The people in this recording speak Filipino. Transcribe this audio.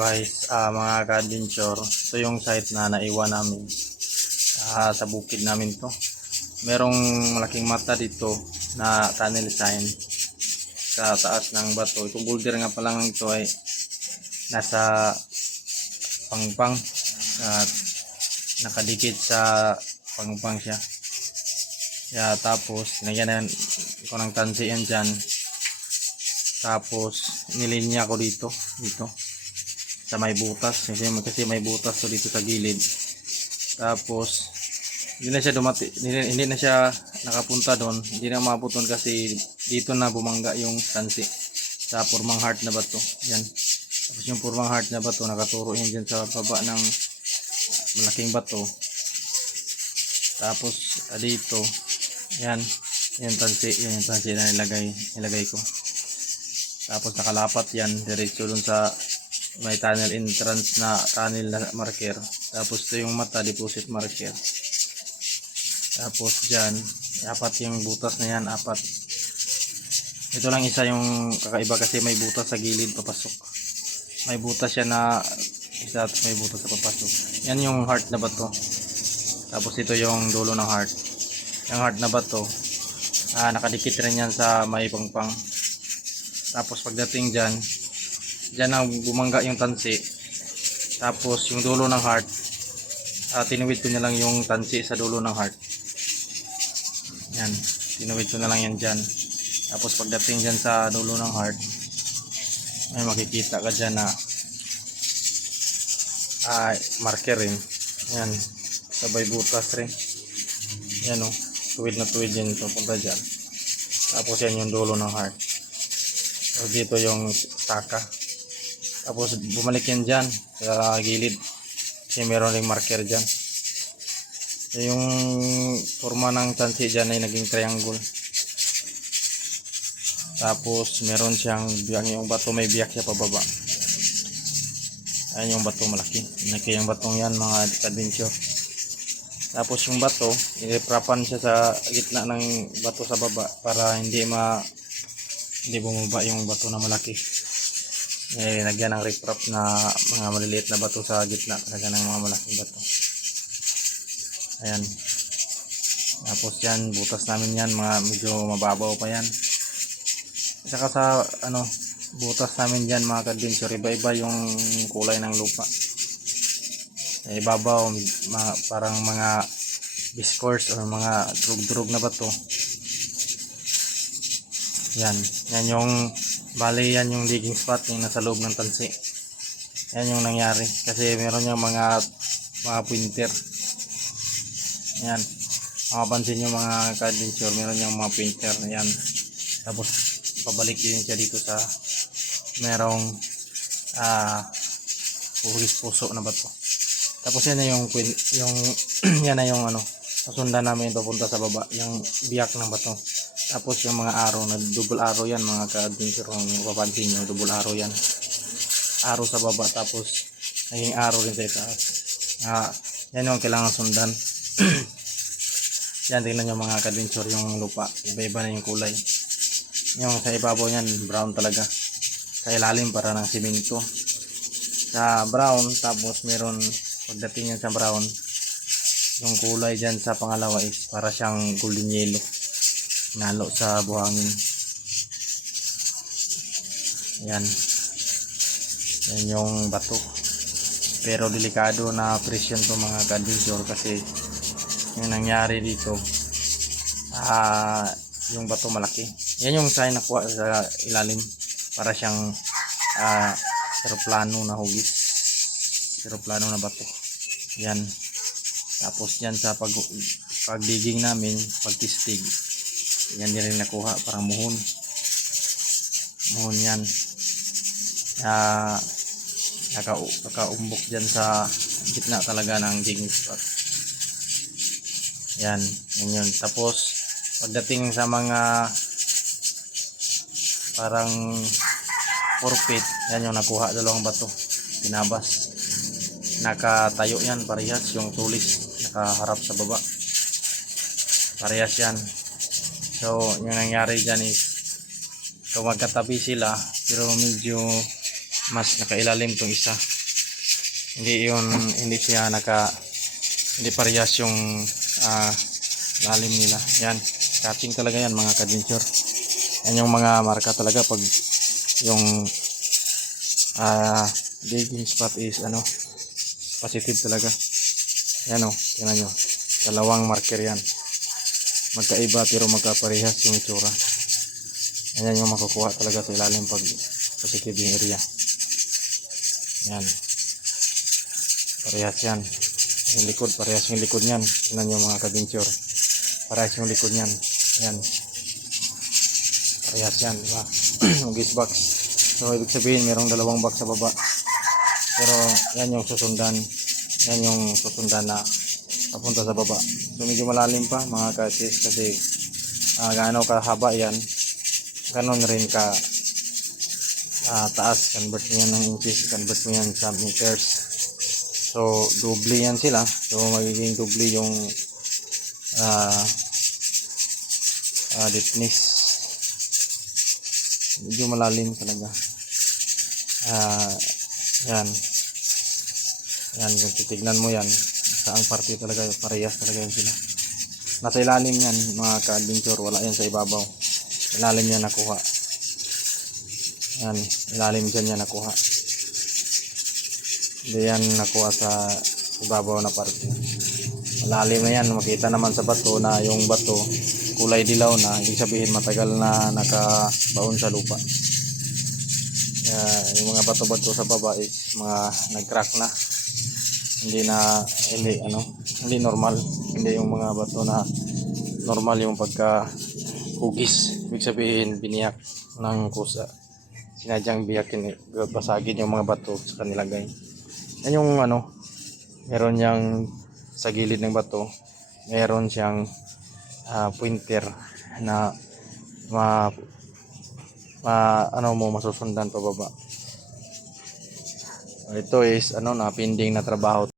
guys, ah, mga ka-adventure, ito yung site na naiwan namin Ah, sa bukid namin to. Merong malaking mata dito na tunnel sign sa taas ng bato. Itong boulder nga pa lang ito ay nasa pangpang at nakadikit sa pangpang siya. Yeah, tapos nagyan ko ng tansi yan dyan. Tapos nilinya ko dito, dito sa may butas kasi, kasi may butas to dito sa gilid. Tapos hindi na siya dumati, hindi, hindi na siya nakapunta doon. Hindi na umabot doon kasi dito na bumangga yung tansi sa purmang heart na bato. Yan. Tapos yung purmang heart na bato nakaturo yan dyan sa baba ng malaking bato. Tapos ah, dito, yan, yan tansi, yan yung tansi na nilagay, nilagay ko. Tapos nakalapat yan, diretso dun sa may tunnel entrance na tunnel na marker. Tapos ito yung mata, deposit marker. Tapos dyan, apat yung butas na yan, apat. Ito lang isa yung kakaiba kasi may butas sa gilid papasok. May butas siya na isa at may butas sa papasok. Yan yung heart na bato. Tapos ito yung dulo ng heart. Yung heart na bato, ah, nakadikit rin yan sa may pangpang. Tapos pagdating dyan, dyan ang bumangga yung tansi. Tapos yung dulo ng heart, ah, tinuwid ko na lang yung tansi sa dulo ng heart. Yan, tinuwid ko na lang yan dyan. Tapos pagdating dyan sa dulo ng heart, may makikita ka dyan na ah, marker rin. Yan, sabay butas rin. Yan o, tuwid na tuwid yan papunta dyan. Tapos yan yung dulo ng heart. So, dito yung saka. Tapos bumalik yan dyan sa gilid. Kasi meron ring marker dyan. Yung forma ng tansi dyan ay naging triangle. Tapos meron siyang biyak yung bato may biyak siya pababa. Ayan yung bato malaki. Malaki yung batong yan mga adventure. Tapos yung bato, iniprapan siya sa gitna ng bato sa baba para hindi ma hindi bumaba yung bato na malaki. Eh, nagyan ng riprap na mga maliliit na bato sa gitna talaga ng mga malaking bato. Ayan. Tapos yan, butas namin yan, mga medyo mababaw pa yan. Saka sa ano, butas namin dyan mga kadventure, iba-iba yung kulay ng lupa. Sa ibabaw, mga, parang mga biscourse or mga drug-drug na bato. Yan, yan yung bali yan yung digging spot yung nasa loob ng tansi. Yan yung nangyari kasi meron yung mga mga pointer. Yan. Makapansin yung mga ka-adventure, meron yung mga pointer yan. Tapos pabalik din siya dito sa merong ah puhis puso na bato. Tapos yan na yung yung yan na yung ano, nasundan namin papunta sa baba, yung biyak ng bato. Tapos yung mga araw na double arrow yan mga ka-adventure kung mapapansin nyo, double arrow yan. Arrow sa baba tapos naging arrow rin sa itaas. Ah, yan yung kailangan sundan. yan tingnan nyo mga ka-adventure yung lupa. Iba-iba na yung kulay. Yung sa ibabaw yan brown talaga. Sa ilalim para ng simento. Sa brown tapos meron pagdating yan sa brown yung kulay dyan sa pangalawa is para siyang golden yellow nalo sa buhangin. Yan yan yung bato. Pero delikado na presyon to mga kadvisor kasi yung nangyari dito ah yung bato malaki. Yan yung sign na sa ilalim para siyang ah aeroplano na hugis. Aeroplano na bato. Yan tapos yan sa pag pagdiging namin pagtistig yan din rin nakuha parang muhon. Muhon yan. Uh, naka, nakaumbok dyan sa gitna talaga ng digging spot yan yan yun. Tapos pagdating sa mga parang forfeit yan yung nakuha dalawang bato. Tinabas. Nakatayo yan parehas. Yung tulis nakaharap sa baba. Parehas yan So, yung nangyari dyan is so sila pero medyo mas nakailalim tong isa. hindi yun hindi siya naka hindi parehas yung ah, lalim nila. Yan cutting talaga yan mga kadventure yan yung mga marka talaga pag yung ah digging spot is ano positive talaga. Yan o tingnan nyo. Dalawang marker yan magkaiba pero magkaparehas yung itsura. Yan yung makukuha talaga sa ilalim pag positive yung area. Yan parehas yan. Yung likod parehas yung likod niyan. Tingnan nyo mga kadventure parehas yung likod niyan. Yan parehas yan diba Hugis box. So ibig sabihin merong dalawang box sa baba. Pero yan yung susundan. Yan yung susundan na papunta sa baba. So medyo malalim pa mga kasis kasi ah, gaano kahaba yan. Ganon rin ka ah, taas convert mo yan ng inches convert mo yan sa meters. So doble yan sila. So magiging doble yung ah ah, deepness medyo malalim talaga. Ah yan. Yan kung titignan mo yan saang parte talaga parehas talaga yan sila. Nasa ilalim yan mga ka-adventure wala yan sa ibabaw. Ilalim yan nakuha. Yan ilalim dyan yan nakuha. Hindi yan nakuha sa ibabaw na parte. Malalim na yan makita naman sa bato na yung bato kulay dilaw na ibig sabihin matagal na nakabaon sa lupa. Kaya yung mga bato-bato sa baba is mga nag-crack na hindi na hindi ano hindi normal. Hindi yung mga bato na normal yung pagka hugis. Ibig sabihin biniyak ng kusa. Sinadyang biyakin eh, basagin yung mga bato sa kanilagay yan yung ano meron niyang sa gilid ng bato meron siyang ah, pointer na ma, ma ano mo masusundan pababa. Ito is ano na pending na trabaho